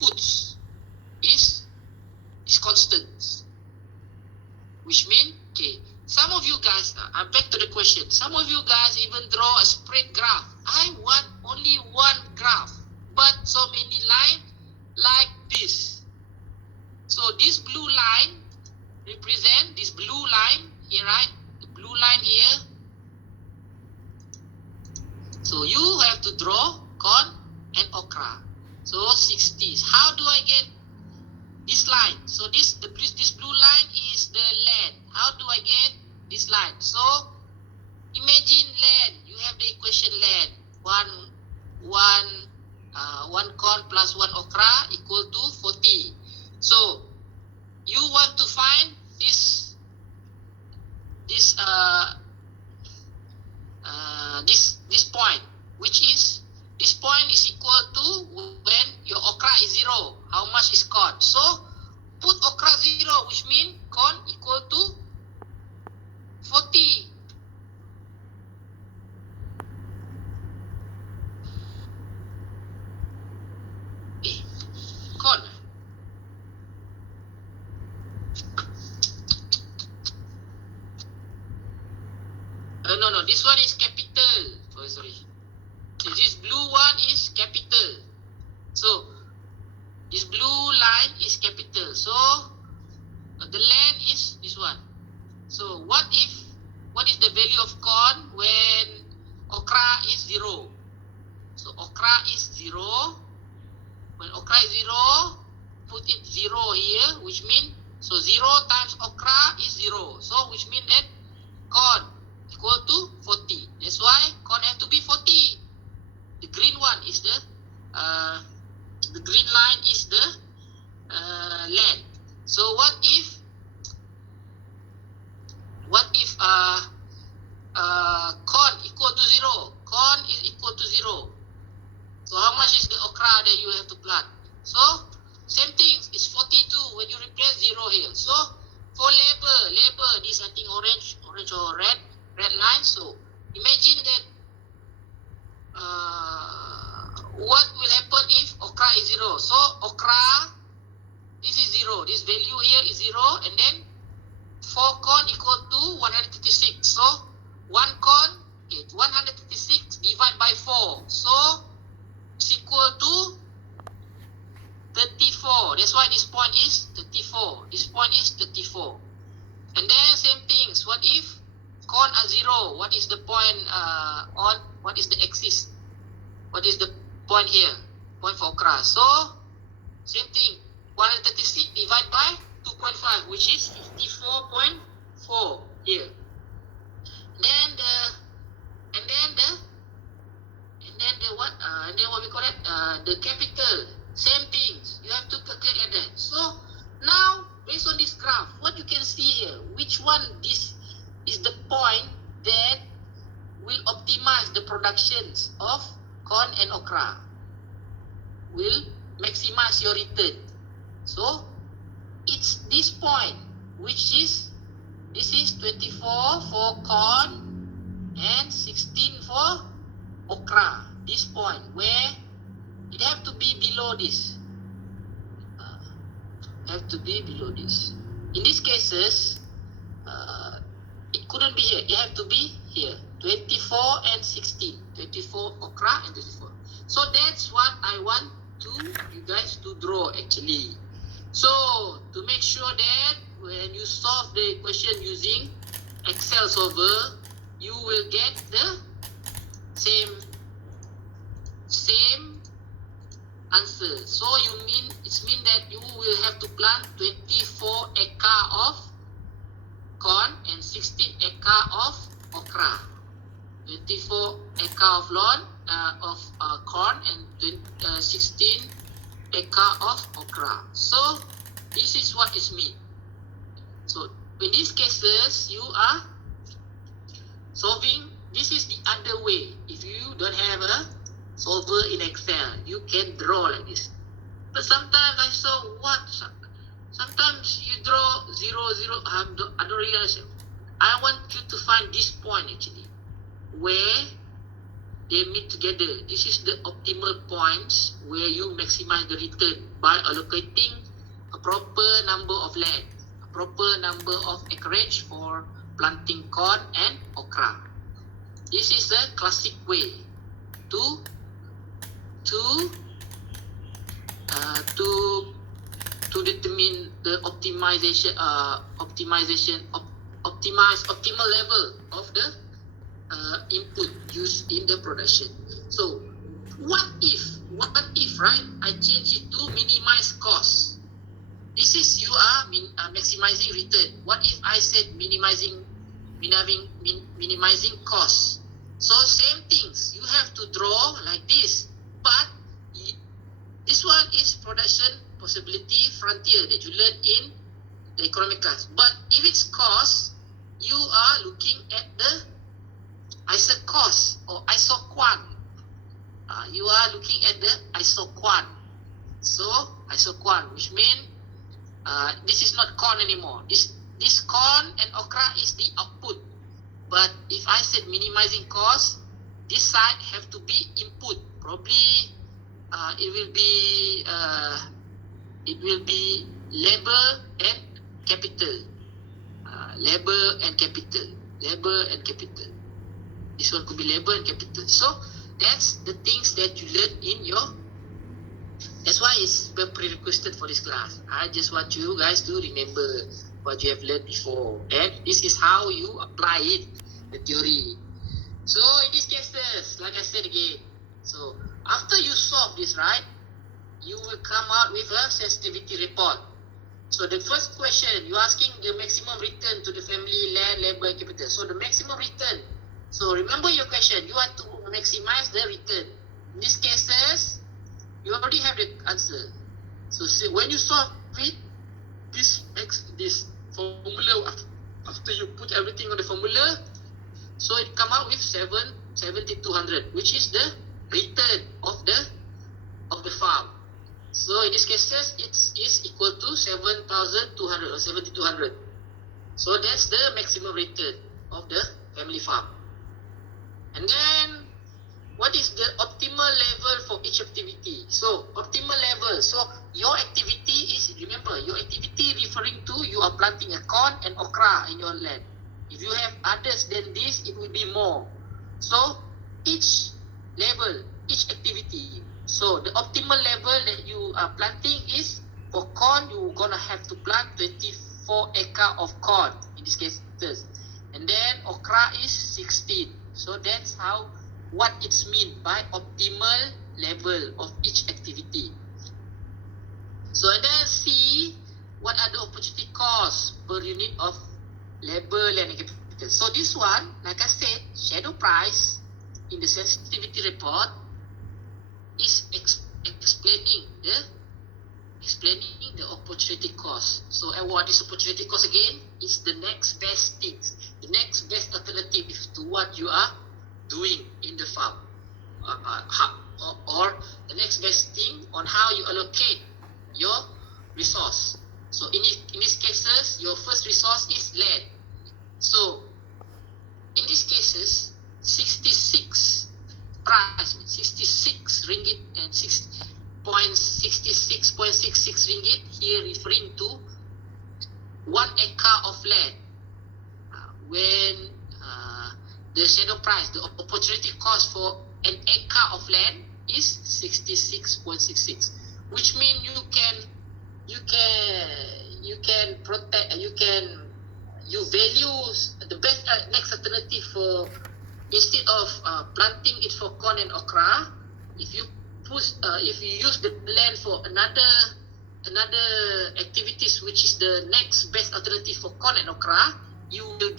inputs is constant, which means, okay, some of you guys, I'm back to the question, some of you guys even draw a spread graph. I want only one graph, but so many lines like this. So this blue line represent this blue line here, right? The blue line here. So you have to draw corn and okra. So 60. How do I get this line? So this blue line is the land. How do I get this line? So imagine land. You have the equation land. One corn plus one okra equal to 40. So you want to find this point, which is this point is equal to when your okra is 0. How much is corn? So put okra 0, which means corn equal to 40. Corn. No, this one is capital. Sorry. This blue one is capital. So this blue line is capital. So the land is this one. So what is the value of corn when okra is 0? So okra is 0. When okra is 0, put it 0 here, which means, so 0 times okra is 0. So which means that corn equal to 40. That's why corn has to be 40. The green one is the green line is the land. So what if corn equal to 0? Corn is equal to 0. So how much is the okra that you have to plant? So same thing, it's 42 when you replace 0 here. So for labor, this I think orange or red line. So imagine that what will happen if okra is 0? So okra, this is 0. This value here is 0, and then 4 corn equal to 136. So 1 corn, 136 divided by 4. So it's equal to 34. That's why this point is 34. This point is 34. And then same things. What if corn are 0? What is the point what is the axis? What is the point here? Point for okra. So same thing. 136 divided by 2.5, which is 54.4 here. And then what we call it? The capital. Same things. You have to calculate that. So now, based on this graph, what you can see here, which one this is the point that will optimize the productions of corn and okra, will maximize your return. So it's this point, which is, this is 24 for corn and 16 for okra. This point where it have to be below this. Have to be below this. In these cases, it couldn't be here. It have to be here. 24 and 16. 24 okra and 24. So that's what I want you guys to draw actually. So to make sure that when you solve the question using Excel solver, you will get the same answer. So it means that you will have to plant 24 acre of corn and 16 acre of okra. 24 acre of corn and 16 acre of okra. So this is what it means. So in these cases, you are solving. This is the other way. If you don't have a solver in Excel, you can draw like this. But sometimes I saw sometimes you draw 0, 0. I don't realize it. I want you to find this point actually, where they meet together. This is the optimal points where you maximize the return by allocating a proper number of land, a proper number of acreage for planting corn and okra. This is the classic way to determine the optimization optimal level of the input used in the production. So what if right, I change it to minimize cost? This is you are maximizing return. What if I said minimizing cost? So same things, you have to draw like this, but this one is production possibility frontier that you learn in the economic class. But if it's cost, you are looking at the isocost or isoquant. You are looking at the isoquant. So isoquant, which means this is not corn anymore. This corn and okra is the output. But if I said minimizing cost, this side have to be input. Probably it will be labor and capital. Labor and capital. This one could be labor and capital. So that's the things that you learn in your. That's why it's prerequisite for this class. I just want you guys to remember what you have learned before, and this is how you apply it, the theory. So in these cases, like I said again, so after you solve this, right, you will come out with a sensitivity report. So the first question, you're asking the maximum return to the family, land, labor, and capital. So the maximum return. So remember your question, you want to maximize the return. In these cases, you already have the answer. So when you solve it, this formula, after you put everything on the formula, so it come out with 7,200, which is the return of the farm. So in these cases, it is equal to 7,200 or 7,200. So that's the maximum return of the family farm. And then, what is the optimal level for each activity? So optimal level. So your activity is, remember, your activity referring to you are planting a corn and okra in your land. If you have others than this, it will be more. So each level, each activity. So the optimal level that you are planting is, for corn, you're gonna have to plant 24 acre of corn in this case. And then okra is 16. So that's how what it's mean by optimal level of each activity. So and then see what are the opportunity costs per unit of labor, land, and capital. So this one, like I said, shadow price in the sensitivity report is explaining the opportunity cost. So and what is opportunity cost again? It's the next best things, the next best alternative to what you are doing in the farm, or the next best thing on how you allocate your resource. So in these cases, your first resource is land. So in these cases, 66 price, 66 ringgit and 6.66 ringgit here referring to 1 acre of land. When the shadow price, the opportunity cost for an acre of land is 66.66, which means you value the best next alternative for, instead of planting it for corn and okra, if you use the land for another activities, which is the next best alternative for corn and okra, you will get